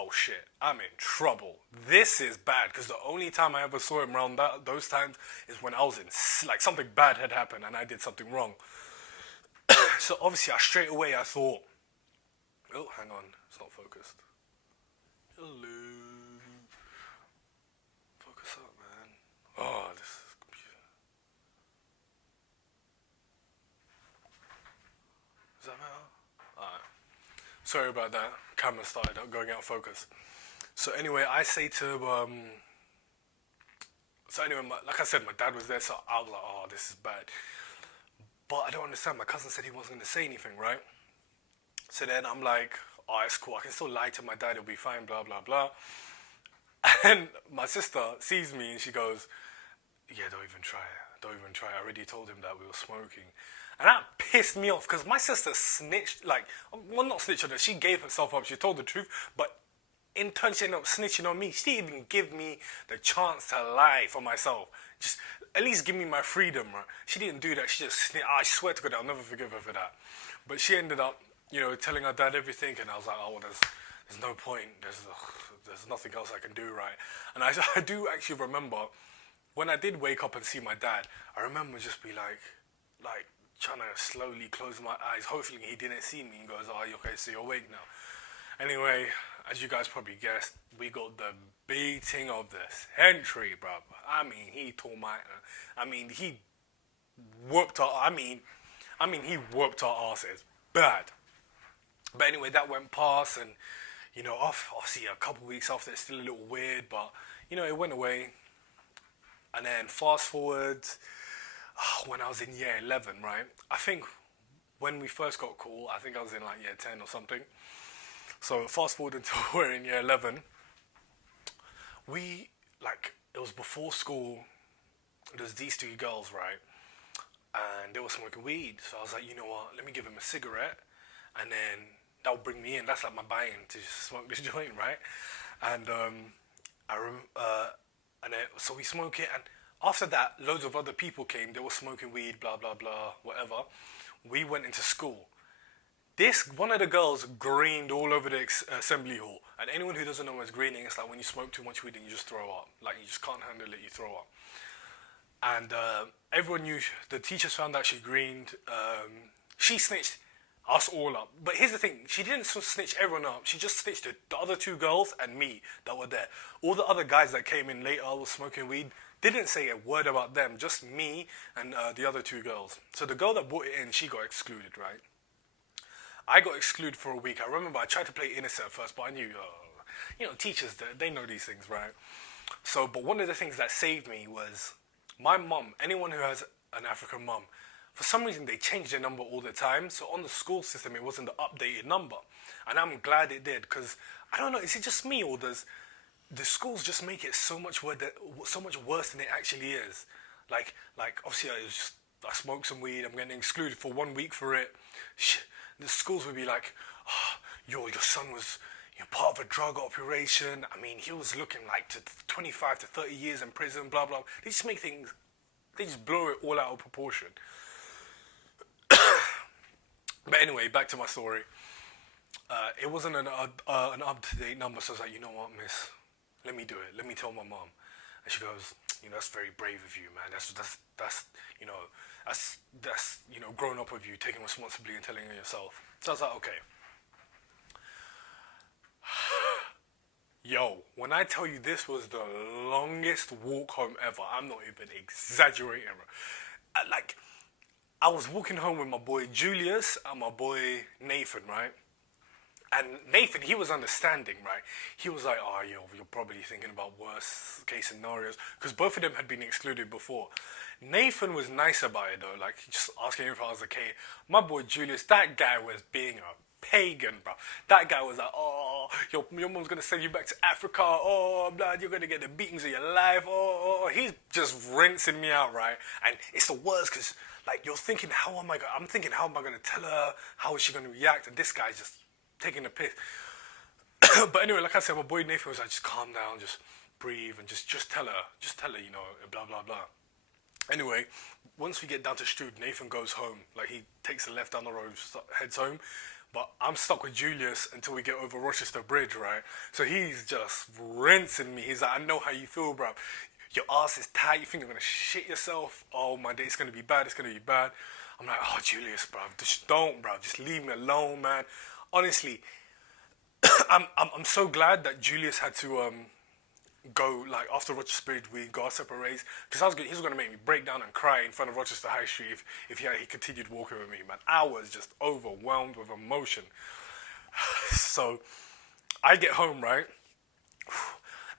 oh shit, I'm in trouble. This is bad because the only time I ever saw him around those times is when I was in like something bad had happened and I did something wrong. So obviously, I straight away I thought, oh, hang on, it's not focused. Hello, focus up, man. Oh, this is computer. Is that better? Alright. Sorry about that. Camera started going out of focus. So anyway, I say to so anyway, like I said, my dad was there, so I was like, oh, this is bad. But I don't understand. My cousin said he wasn't gonna say anything, right? So then I'm like, oh, it's cool. I can still lie to my dad. It'll be fine. Blah blah blah. And my sister sees me and she goes, yeah, don't even try it. Don't even try it. I already told him that we were smoking. And that pissed me off because my sister snitched, like, well, not snitched on her. She gave herself up. She told the truth. But in turn, she ended up snitching on me. She didn't even give me the chance to lie for myself. Just at least give me my freedom, right? She didn't do that. She just snitched. I swear to God, I'll never forgive her for that. But she ended up, telling her dad everything. And I was like, oh, well, there's no point. There's nothing else I can do, right? And I do actually remember when I did wake up and see my dad, I remember just be like trying to slowly close my eyes. Hopefully he didn't see me and goes, oh, you okay, so you're awake now. Anyway, as you guys probably guessed, we got the beating of the century, bro. I mean, he tore my, he whooped our, he whooped our asses. Bad. But anyway, that went past and, obviously a couple of weeks after, it's still a little weird, but, it went away. And then fast forward, when I was in year 11, right? I think when we first got caught, I think I was in like year 10 or something. So fast forward until we're in year 11, it was before school, there's these two girls, right? And they were smoking weed. So I was like, you know what, let me give them a cigarette and then that will bring me in. That's like my buy-in to smoke this joint, right? And so we smoke it, and after that, loads of other people came. They were smoking weed, blah blah blah, whatever. We went into school. One of the girls greened all over the assembly hall. And anyone who doesn't know what's greening, it's like when you smoke too much weed and you just throw up. Like you just can't handle it, you throw up. And everyone knew. The teachers found out she greened. She snitched us all up. But here's the thing, she didn't snitch everyone up. She just snitched the other two girls and me that were there. All the other guys that came in later was smoking weed. Didn't say a word about them, just me and the other two girls. So the girl that brought it in, she got excluded, right? I got excluded for a week. I remember I tried to play innocent at first, but I knew, teachers, they know these things, right? So, but one of the things that saved me was my mum. Anyone who has an African mum, for some reason they change their number all the time. So on the school system, it wasn't the updated number. And I'm glad it did, because I don't know, is it just me or does the schools just make it so much worse than it actually is? Like obviously I smoked some weed, I'm getting excluded for 1 week for it. The schools would be like, oh, your son was part of a drug operation. I mean, he was looking like to 25 to 30 years in prison, blah, blah. They just blow it all out of proportion. But anyway, back to my story. It wasn't an up-to-date number, so I was like, you know what, miss? Let me do it. Let me tell my mom. And she goes, that's very brave of you, man. That's grown up with you, taking responsibility and telling her yourself. So I was like, okay. Yo, when I tell you this was the longest walk home ever, I'm not even exaggerating. I was walking home with my boy Julius and my boy Nathan, right? And Nathan, he was understanding, right? He was like, oh, you're probably thinking about worst case scenarios. Because both of them had been excluded before. Nathan was nice about it, though. Like, just asking if I was okay. My boy Julius, that guy was being a pagan, bro. That guy was like, oh, your mom's going to send you back to Africa. Oh, blood, you're going to get the beatings of your life. Oh. He's just rinsing me out, right? And it's the worst because, you're thinking, I'm thinking, how am I going to tell her? How is she going to react? And this guy's just taking a piss. But anyway, like I said, my boy Nathan was like, just calm down, just breathe, and just tell her, blah, blah, blah. Anyway, once we get down to Strood, Nathan goes home. Like, he takes a left down the road, heads home. But I'm stuck with Julius until we get over Rochester Bridge, right? So he's just rinsing me. He's like, I know how you feel, bro. Your ass is tight. You think you're gonna shit yourself? Oh my day, it's gonna be bad. It's gonna be bad. I'm like, oh Julius, bro, just don't, bro. Just leave me alone, man. Honestly, I'm so glad that Julius had to go like after Rochester Bridge we got our separate ways because he was gonna make me break down and cry in front of Rochester High Street if he continued walking with me, man. I was just overwhelmed with emotion. So I get home, right,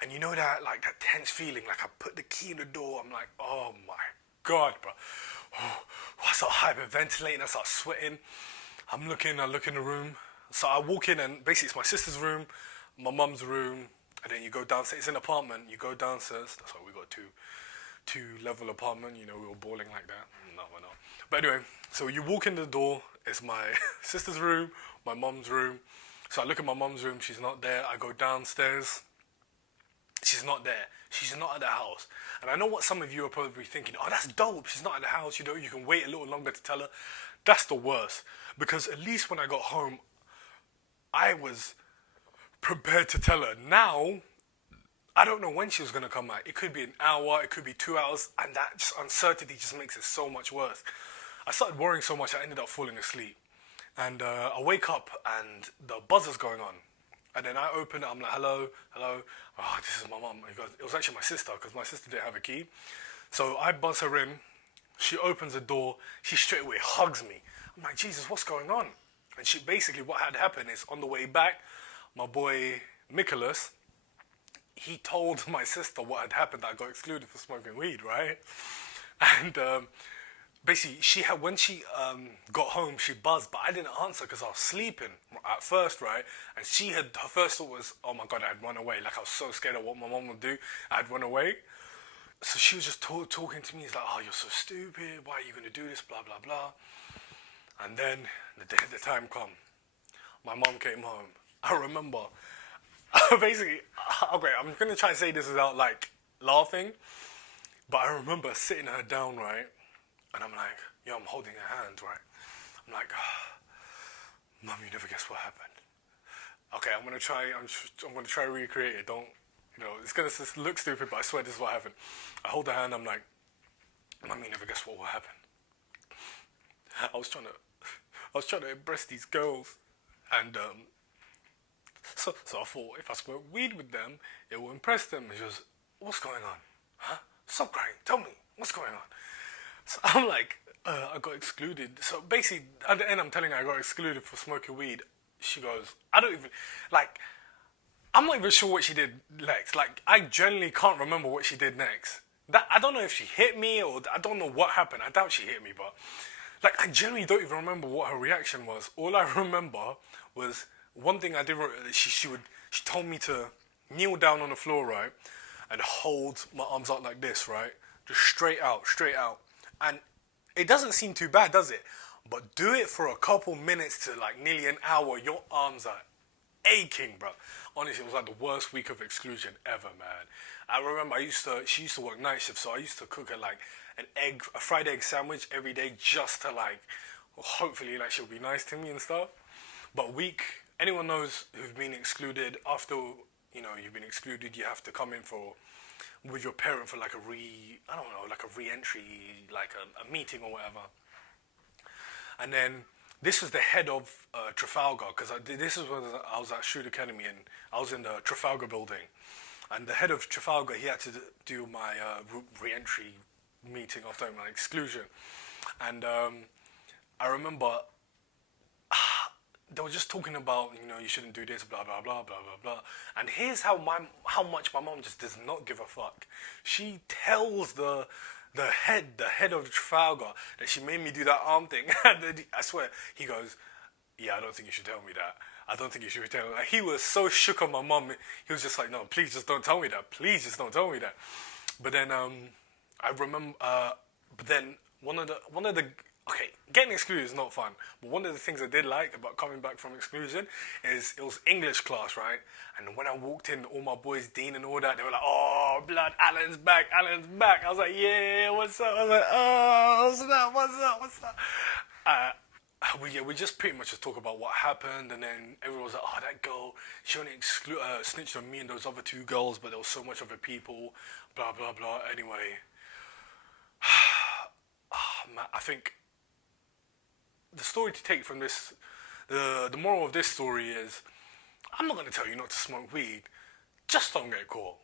and you know that like that tense feeling, like I put the key in the door. I'm like, oh my god, bro. I start hyperventilating. I start sweating. I look in the room. So I walk in and basically it's my sister's room, my mum's room, and then you go downstairs. It's an apartment. You go downstairs. That's why we got two level apartment. You know, we were balling like that. No, we're not. But anyway, so you walk in the door. It's my sister's room, my mum's room. So I look at my mum's room. She's not there. I go downstairs. She's not there. She's not at the house. And I know what some of you are probably thinking. Oh, that's dope. She's not at the house. You know, you can wait a little longer to tell her. That's the worst. Because at least when I got home, I was prepared to tell her. Now, I don't know when she was going to come out. It could be an hour, it could be 2 hours, and that just uncertainty just makes it so much worse. I started worrying so much, I ended up falling asleep. And I wake up and the buzzer's going on. And then I open it, I'm like, hello, hello. Oh, this is my mum. It was actually my sister, because my sister didn't have a key. So I buzz her in. She opens the door. She straight away hugs me. I'm like, Jesus, what's going on? And she basically, what had happened is on the way back, my boy Nicholas, he told my sister what had happened. I got excluded for smoking weed, right? And basically, when she got home, she buzzed, but I didn't answer because I was sleeping at first, right? And her first thought was, oh my god, I'd run away. Like I was so scared of what my mom would do. I'd run away. So she was just talking to me. He's like, oh, you're so stupid. Why are you gonna do this? Blah blah blah. And then the time come. My mom came home. I remember, basically, okay, I'm gonna try and say this without like laughing, but I remember sitting her down, right, and I'm like, yo, I'm holding her hand, right. I'm like, Mom, you never guess what happened. Okay, I'm gonna try to recreate it. Don't, it's gonna look stupid, but I swear this is what happened. I hold her hand. I'm like, Mom, you never guess what will happen. I was trying to impress these girls, and so I thought if I smoke weed with them, it will impress them. She goes, what's going on? Huh? Stop crying. Tell me what's going on. So I'm like, I got excluded. So basically, at the end, I'm telling her I got excluded for smoking weed. She goes, I'm not even sure what she did next. Like, I genuinely can't remember what she did next. I don't know if she hit me or I don't know what happened. I doubt she hit me, but like, I genuinely don't even remember what her reaction was. All I remember was one thing I did. She told me to kneel down on the floor, right, and hold my arms out like this, right, just straight out, and it doesn't seem too bad, does it? But do it for a couple minutes to like nearly an hour. Your arms are aching, bro. Honestly, it was like the worst week of exclusion ever, man. I remember she used to work night shift, so I used to cook her like a fried egg sandwich every day just to like, hopefully like she'll be nice to me and stuff. But anyone knows who've been excluded, after, you've been excluded, you have to come in with your parent for like a re-entry, like a meeting or whatever. And then this was the head of Trafalgar, because this is when I was at Shrewd Academy and I was in the Trafalgar building. And the head of Trafalgar, he had to do my re-entry meeting after my exclusion. And I remember they were just talking about, you shouldn't do this, blah, blah, blah, blah, blah, blah. And here's how much my mom just does not give a fuck. She tells the head of Trafalgar that she made me do that arm thing. And then I swear, he goes, yeah, I don't think you should tell me that. I don't think you should tell me that. He was so shook on my mom. He was just like, no, please just don't tell me that. Please just don't tell me that. But then I remember, one of the, okay, getting excluded is not fun. But one of the things I did like about coming back from exclusion is it was English class, right? And when I walked in, all my boys, Dean and all that, they were like, oh, blood, Alan's back. I was like, yeah, what's up? I was like, oh, what's up? we just pretty much just talk about what happened, and then everyone was like, "Oh, that girl, she only snitched on me and those other two girls, but there was so much other people, blah blah blah." Anyway, man, I think the story to take from this, the moral of this story is, I'm not gonna tell you not to smoke weed, just don't get caught.